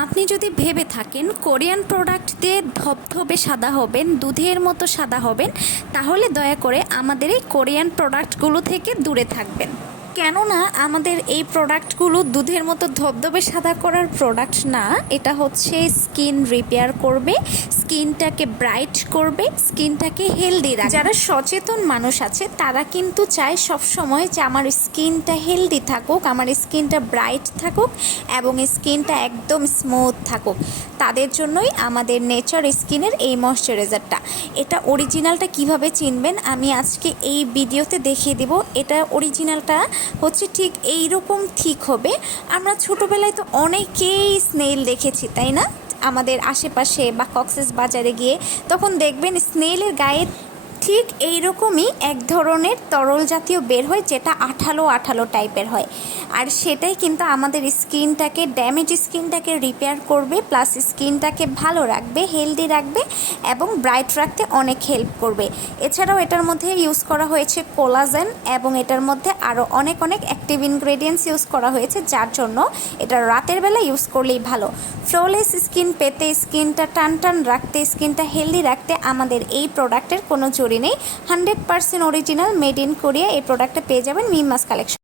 আপনি যদি ভেবে থাকেন কোরিয়ান প্রোডাক্ট দিয়ে ধবধবে সাদা হবেন, দুধের মতো সাদা হবেন, তাহলে দয়া করে আমাদের এই কোরিয়ান প্রোডাক্টগুলো থেকে দূরে থাকবেন। কেননা আমাদের এই প্রোডাক্টগুলো দুধের মতো ধবধবে সাদা করার প্রোডাক্ট না, এটা হচ্ছে স্কিন রিপেয়ার করবে স্কিনটাকে ব্রাইট করবে স্কিনটাকে হেলদি রাখবে। যারা সচেতন মানুষ আছে, তারা কিন্তু চায় সব সময় যে আমার স্কিনটা হেলদি থাকুক, আমার স্কিনটা ব্রাইট থাকুক এবং স্কিনটা একদম স্মুথ থাকুক। তাদের জন্যই আমাদের নেচার স্কিনের এই ময়শ্চারাইজারটা এটা অরিজিনালটা কীভাবে চিনবেন, আমি আজকে এই ভিডিওতে দেখিয়ে দিব। এটা অরিজিনালটা হচ্ছে ঠিক এই রকম ঠিক হবে। আমরা ছোটোবেলায় তো অনেকেই স্নেল দেখেছি, তাই না? আমাদের আশেপাশে বা কক্সেস বাজারে গিয়ে তখন দেখবেন স্নেলের গায়ে ঠিক এই রকমই এক ধরনের তরল জাতীয় বের হয়, যেটা আঠালো আঠালো টাইপের হয়। আর সেটাই কিন্তু আমাদের স্কিনটাকে, ড্যামেজ স্কিনটাকে রিপেয়ার করবে প্লাস স্কিনটাকে ভালো রাখবে হেলদি রাখবে, এবং ব্রাইট রাখতে অনেক হেল্প করবে। এছাড়াও এটার মধ্যে ইউজ করা হয়েছে কোলাজেন এবং এটার মধ্যে আরও অনেক অনেক অ্যাক্টিভ ইনগ্রেডিয়েন্টস ইউজ করা হয়েছে, যার জন্য এটা রাতের বেলা ইউজ করলেই ভালো। ফ্লোলেস স্কিন পেতে স্কিনটা টান টান রাখতে স্কিনটা হেলদি রাখতে আমাদের এই প্রোডাক্টের কোনো জুড়ি নেই hundred percent original made in Korea এই প্রোডাক্টটা পেয়ে যাবেন মিমাস কালেকশন